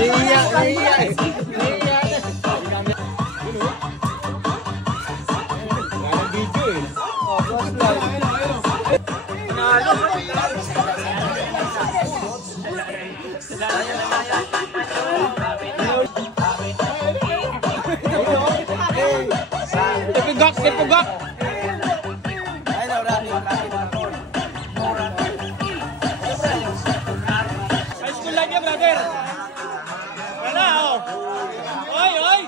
Nahihiya eh. Nahihiya na. Ganang video eh. Oh, flashlight. Tipugak, tipugak. High school lang yan, brother. Wala, oh. Oy, oy.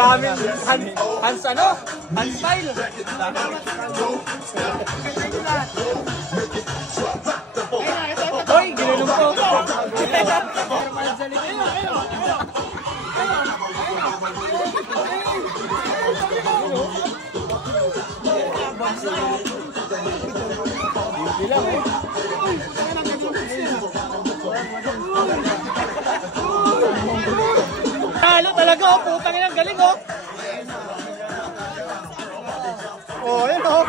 Daming Hans ano? Hans style. Hoy, ginulong ko. Talo talaga oh, putang ina, galing oh. Oh, ayun oh.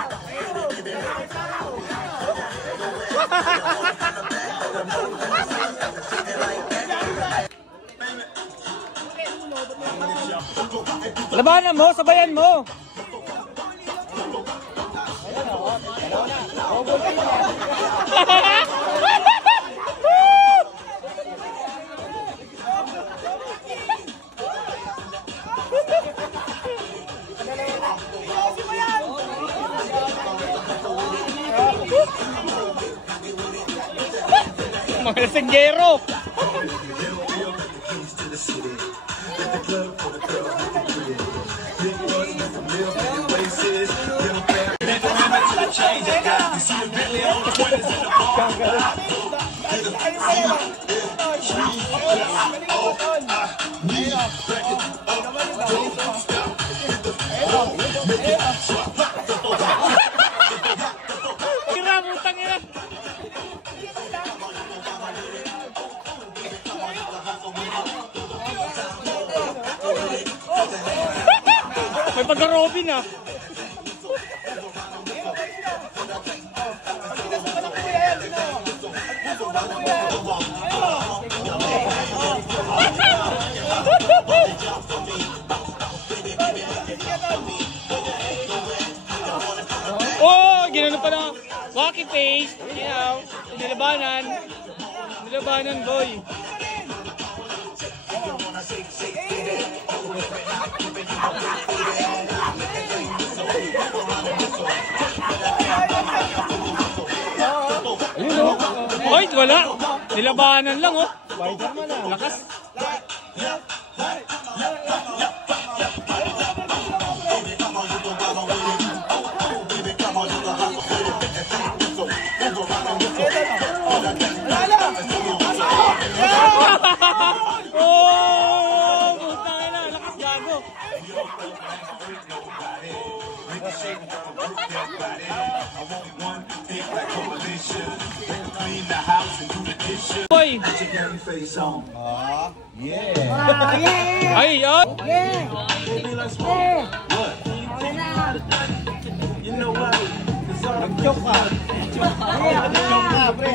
Labanan mo, sabayan mo. Mga lasanggero. May pagka-Robin ah. Oh, ginano pa na. Wacky face. Ginaw. Nilabanan. Nilabanan, boy. Ayun oh. Oy, wala. Nilabanan lang oh. Spider-Man ah. Lakas. Oh, putang ina, lakas gago. Boy. Yeah. Ay, oh. Yeah. You know what? Nag-joke ka. Nag-joke ka, pre.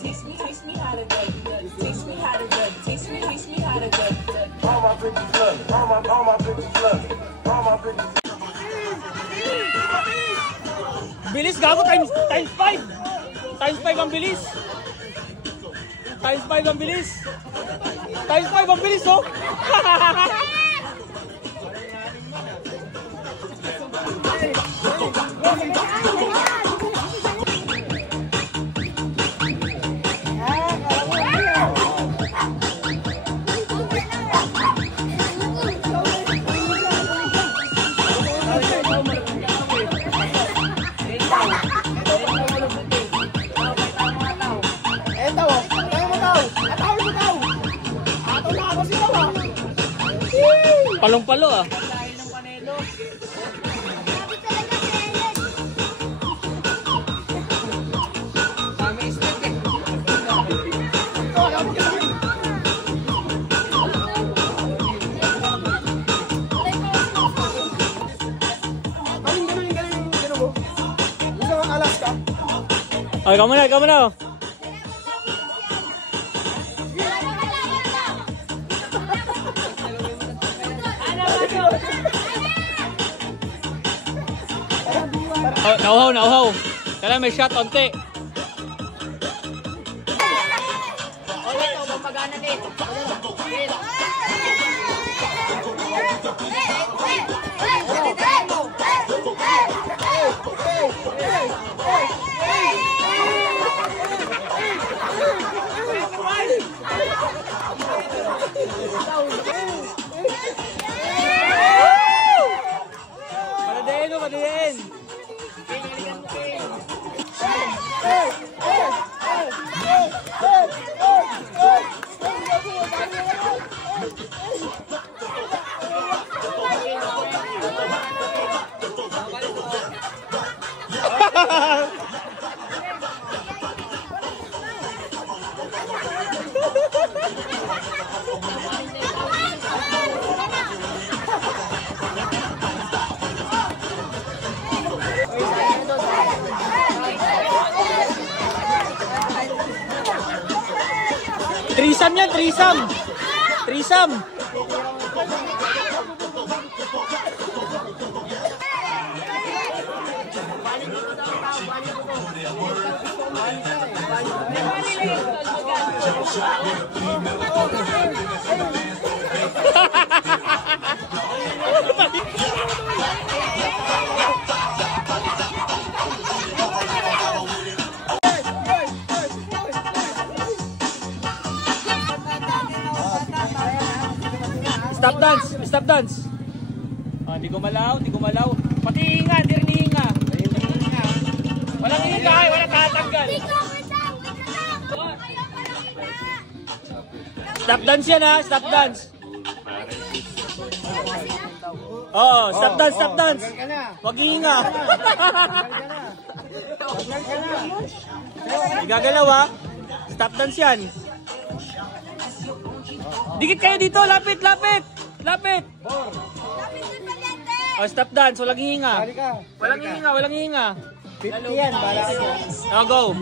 Teach me how to do it. Teach me how to do it. Teach me how to do it. All my bitches love me. All my bitches love me. All my bitches. Bilis gago times 5. Times 5 ang bilis. Times 5 ang bilis. Times 5 ang bilis, oh. Palong-palo ah. Ay, kamu na, kamu na. Oh, nauhaw, nauhaw. Kailangan may shot onti. Padadein mo, padadein. Trisam yan, trisam. Trisam. Stop dance, stop dance. Oh, di gumalaw, di gumalaw. Pati hinga, di rin hinga. Walang hinga, ay, walang tatanggal. Stop dance yan ha, stop dance. Oo, stop dance, stop dance. Wag hinga. Di gagalaw ha. Stop dance yan. Dikit kayo dito, lapit, lapit. Lapit. Oh, stop dance, walang hihinga. Walang hihinga, walang hihinga. 50 yan, bala ko. Oh, go.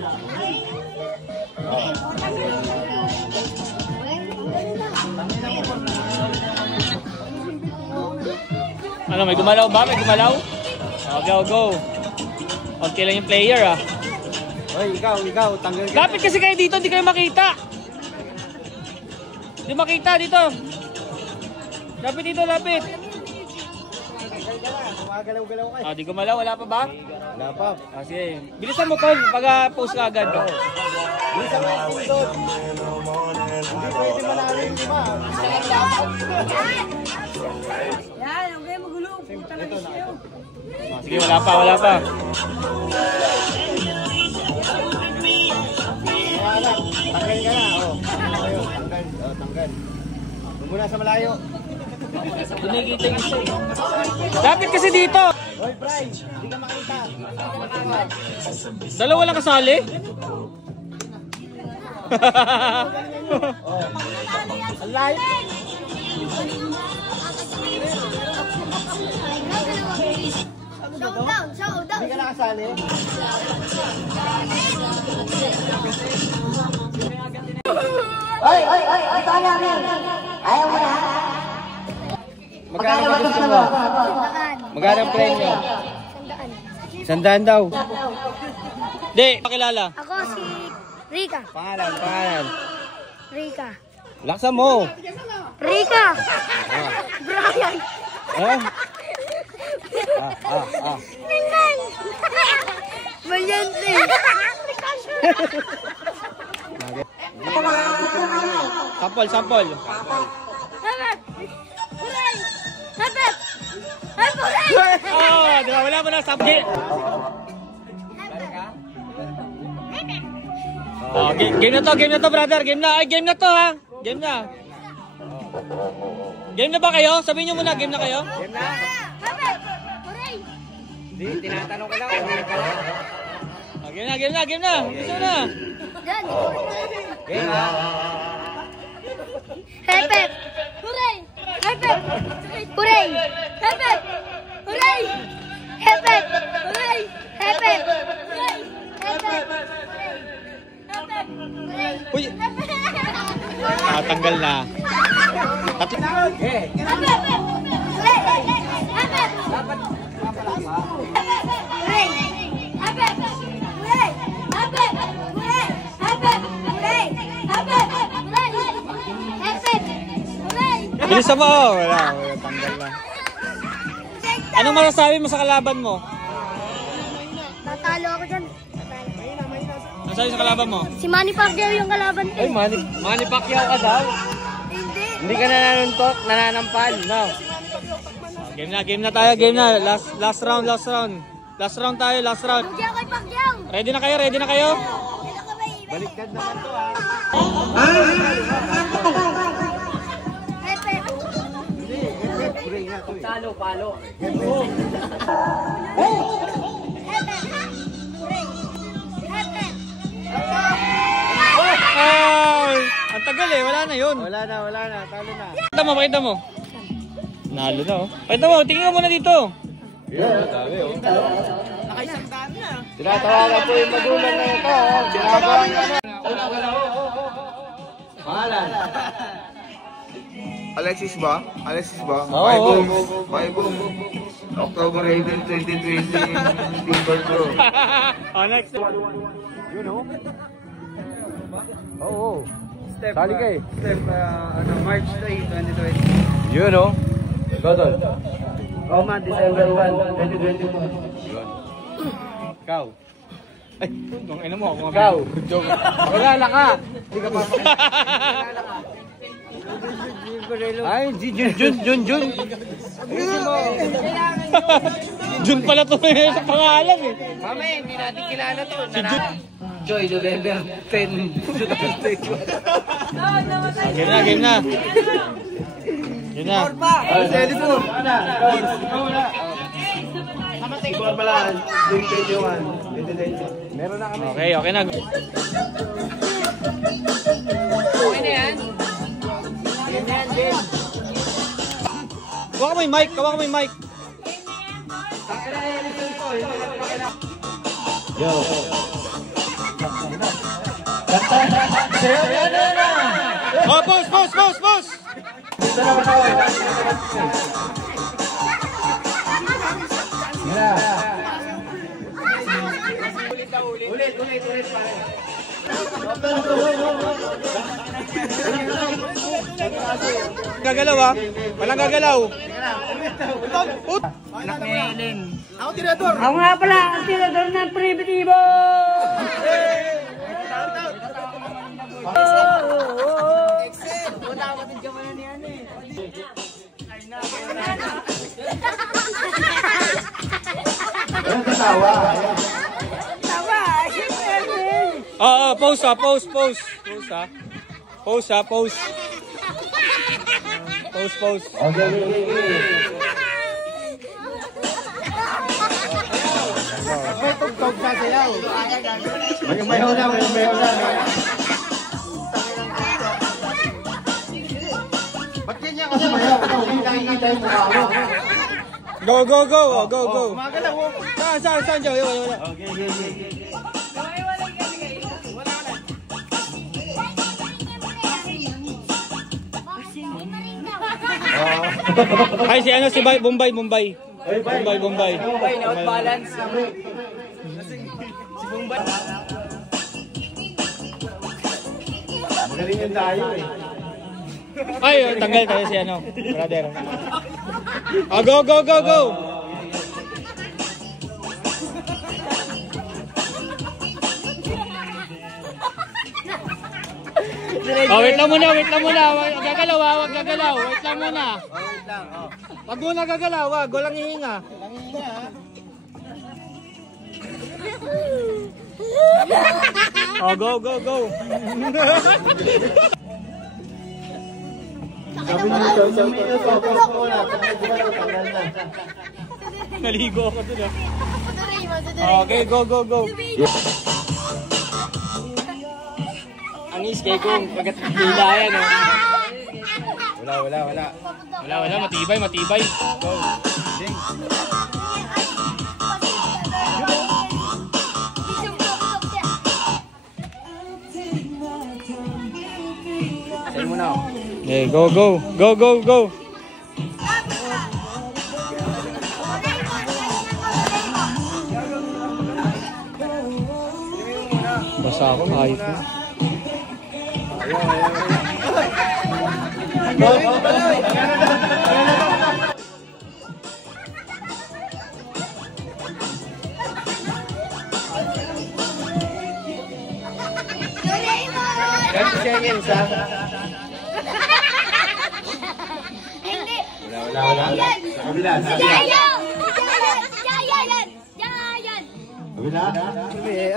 Ano, may gumalaw ba? May gumalaw? Oh, go, go. Okay lang yung player ah. Hoy, ikaw, tanggal ka. Lapit kasi kayo dito, hindi kayo makita. Hindi makita dito. Lapit dito, lapit. Gumagalaw-galaw ka. Ah, di gumalaw, wala pa ba? Wala pa. Ah, sige. Bilisan mo tol, pag-post ka agad. Bilisan mo yung pindot. Hindi pwede manalo yung lima. Yan, okay, magulo. Puta na siya. Ah, sige, wala pa, wala pa. Tanggal ka na. Ayun, tanggal. Tanggal. Doon muna sa malayo. Doon nakikita yung isa. Lapit kasi dito. Hoy, Bray, hindi ka makita. Dalawa lang kasali. Ang layo. Hindi ka nakasali. Oy, tala rin. Ayaw mo na. Magkano ba gusto mo? Magkano ang premyo? 100 daw. Di, pakilala. Ako si Rika. Pangalan. Rika. Laksa mo. Rika. Brian. Tingnan. Mayente. Sampol. Hepep. Huray. Hepep. Huray. Oh, di ba? Wala mo na sampol. Oh, game na to, brother. Game na. Ay, game na to, ha. Game na. Game na ba kayo? Sabihin nyo muna, game na kayo? Game na. Hepep. Huray. Hindi, tinatanong ko lang. Oh, game na. Gusto na. Yan. Game na. Hepep. Huray. Hepep. Huray. Hepep. Huray. Hepep. Huray. Hepep. Huray. Hepep. Hepep. Huray. Uy, tatanggal na. Hepep. Huray. Hepep. Huray. Hepep. Huray. Hepep. Huray. Hepep. Huray. Hepep. Huray. Hepep. Huray. Bilisan mo. Wala, tanggal na. Anong masasabi mo sa kalaban mo? Natalo ako dyan. Ano sabi sa kalaban mo? Si Manny Pacquiao yung kalaban ko. Ay, Manny Pacquiao ka daw. Hindi. Hindi ka nananampal, no? Game na tayo. Last round. Last round tayo. Bugi ako kay Pacquiao. Ready na kayo? Baliktad naman to, ha? Pepe. Talo, palo. Ay! Ang tagal eh. Wala na yun. Wala na. Talo na. Pakita mo. Nalo na, oh. Pakita mo. Tingin ka muna dito. Tinatawagan po yung magulang na ito. Binabahan ka na. Pangalan. Alexis ba? Oo. My boom. October 18, 2020. Timber Pro. Oh, next. You know? Oo. Sali ka eh. March 3, 2020. You know? Godol. Roma, December 1, 2022. Ikaw. Ay, nung ina mo ako Ikaw. Joke. Wala na ka. Hindi ka pa. Ay, Jun. Jun pala to sa pangalan eh. Mami, hindi natin kilala to. Si Jun. Joy, November 10. Game na. Telephone. Ikaw pala, 2021. Meron na kami. Okay na. Okay na yan. Kawa mo yung mic. Yo. Oh, pause. Ulit pare. Gagalaw ah. Walang gagalaw. Ako nga pala, ang tirador ng Primitivo! Oo, pause. May tugtog sa sayaw. Mayaw lang. Ba't ganyan kasi mayaw? Hindi nakikita yung mukha mo. Go. Gumagalaw mo. Saan, Joey? Wala. Ay, si Bombay. Bombay, not balance. Si Bombay. Magaling yung tayo eh. Ay, tanggal tayo si ano, brother. Oh, go, go, go, go! Oh, wait lang muna, wait lang muna. Wag gagalaw, wag gagalaw. Wait lang muna. Wait lang, oh. Wag muna gagalaw, wag. Walang hihinga. Langina ha. Oh, go, go, go. Sabi niyo ito, sabi niyo ito, focus mo na. Tanggal na. Naligo ako dun ah. Okay, go, go, go. Ang iskay kong pagkat hila yan oh. Wala. Wala, matibay, matibay. Go. Sa'yo mo na. Okay, go, go. Go, go, go. Basa ako, ayos na. Ganito siya yun sa... Hindi. Wala. Sa kabila, sa kabila. Jayan! Kabila? Okay.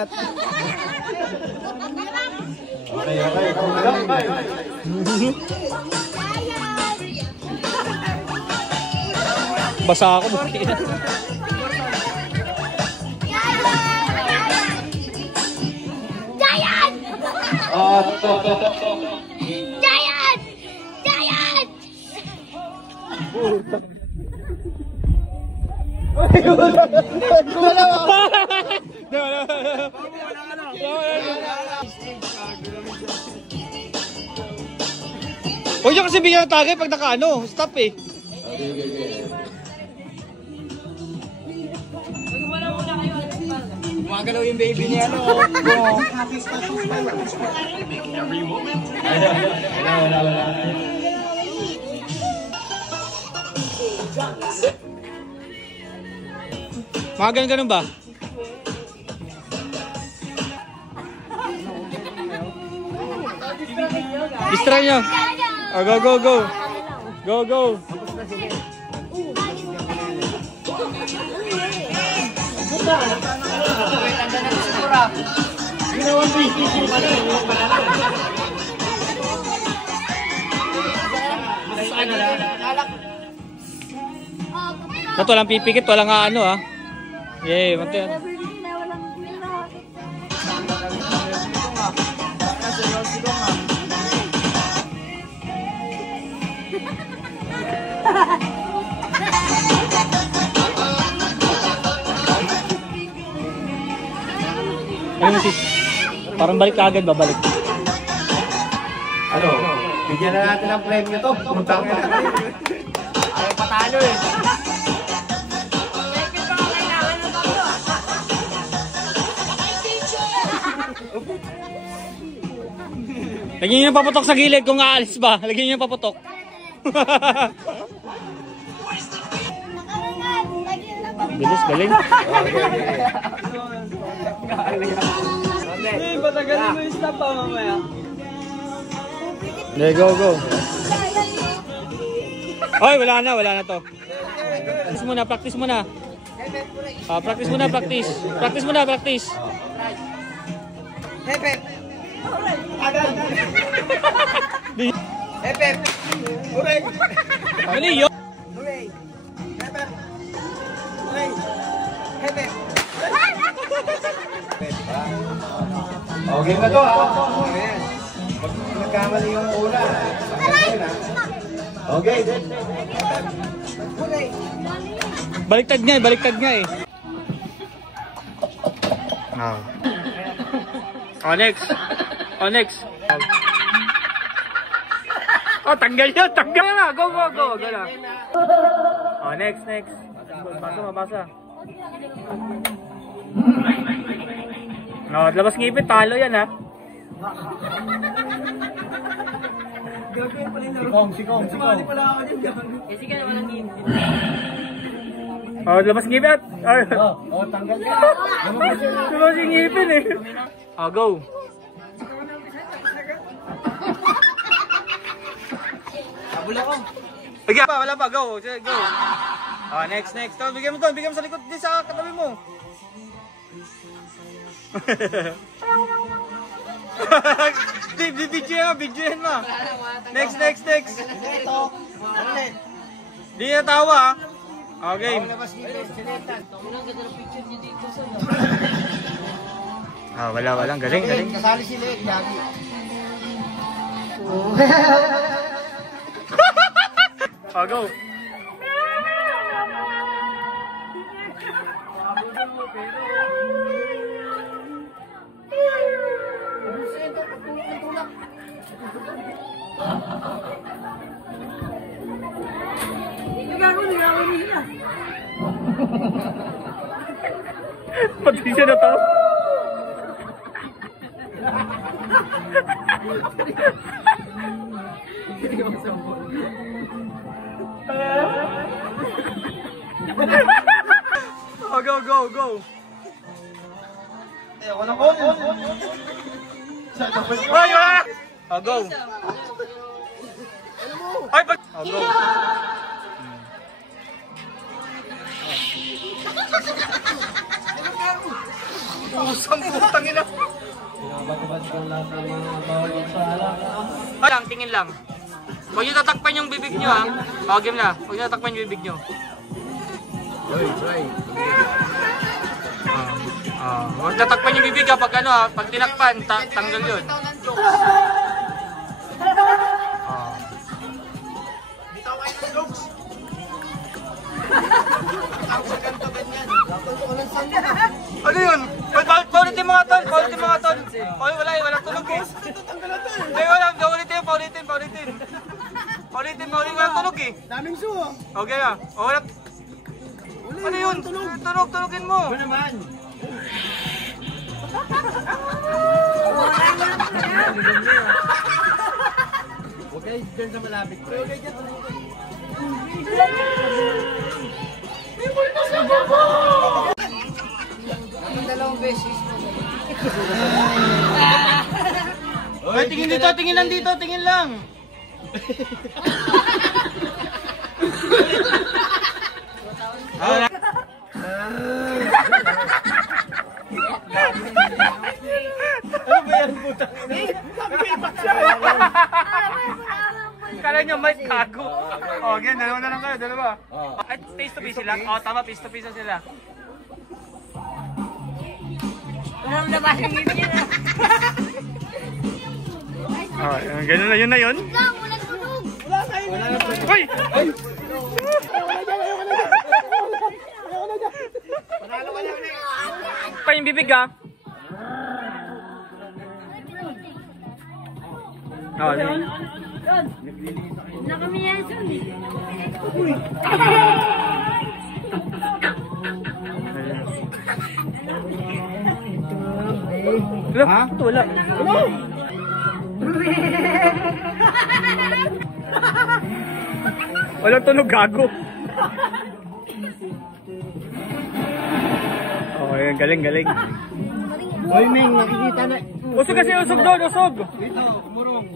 Basa ako, buki na. Jayan! Jayan! Jayan! Huwag niyo kasi bigyan ng tagay pag naka-ano, stop eh. Magalaw yung baby niya, ano? Mga ganun ba? Istray niyo. Oh, go, go, go. Go, go. Ba't walang pipikit, walang ano ah. Yay, mati. Ano sis? Parang balik ka agad, babalik. Ano? Bigyan na natin ng premyo to. Puntang na. Ayaw patalo eh. Lagyan niyo yung paputok sa gilid kung aalis ba. Lagyan niyo yung paputok. Bilis, galing. Hey, patagalin mo yung stop pa mamaya. Okay, go, go. Oy, wala na to. Practice muna. Practice muna. Practice muna. Pepe. Pepe. Hooray. Mali yun. Hooray. Pepe. Hooray. Pepe. Okay na to ha. Pag nagkamali yung una. Okay. Baliktad nga eh. Oh, next. Oh, tanggal na. Go. Gala. Oh, next. Mabasa. No, labas ngipin, talo yan ha. Gagawin pala yung laro. Sikong. Sumali pala ako dyan. Oh, labas ngipin at. Tanggal ka. Labas yung ngipin eh. Oh, go. Habol ako. Bigyan pa, wala pa. Go. Go. Oh, next. Oh, bigyan mo to. Bigyan mo sa likod. Di sa katabi mo. Bidyoin mo. Next. Ito. Di na tawa. Okay. Wala. Galing. Kasali si Lek, Yagi. Oh, go. Pati siya na to. Oh, go. Ayoko na ko. Ay, wala! Oh, go. Ay, pag... Oh, go. Samputang ina. Tingin lang. Huwag nyo tatakpan yung bibig nyo ha. O, game na. Huwag nyo tatakpan yung bibig nyo. Try. Huwag tatakpan yung bibig ha. Pag ano ha, pag tinakpan, tanggal yun. Ano yun? Paulitin mga tol. Wala tunog eh. Hindi, paulitin. Wala tunog eh. Daming suho. Okay na. Wala. Ano yun? Tunugin mo. Ano naman? Huwag kayo dyan sa malapit. Dalawang beses. Ay, tingin lang. Kala nyo may tago. O, ganyan, dalawa na lang kayo, dalawa. At face to face sila? O, tama, face to face na sila. Walang labas ng ngipin yun. O, ganyan na, yun na yun. Walang tunog. Uy! Pa yung bibig ha? O, yun. Nakamiyasan eh. Ha? Wala. Wala tunog, gago. Oh, yun, galing. Uy, Ming, nakikita na. Usog kasi, usog doon, usog. Dito, umurong.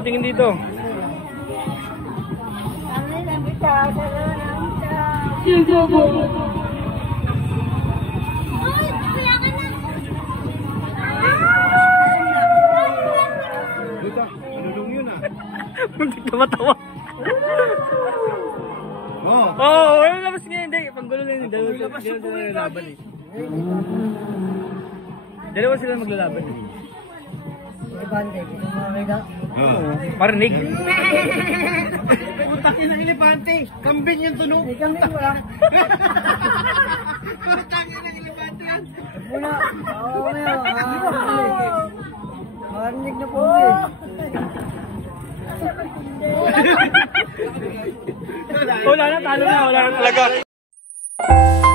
Tingin dito. Dito, manulong yun ah. Hindi ka matawa. Wala labas nga. Hindi, panggulo lang yun. Dalawa maglalaban eh. Dalawa sila maglalaban eh. Marinig. Putakin ng elepante. Kambing yung tunog. Kambing wala. Putakin ng elepante yan. Muna. Marinig na po eh. Wala na, talo na. Wala na talaga. Bye.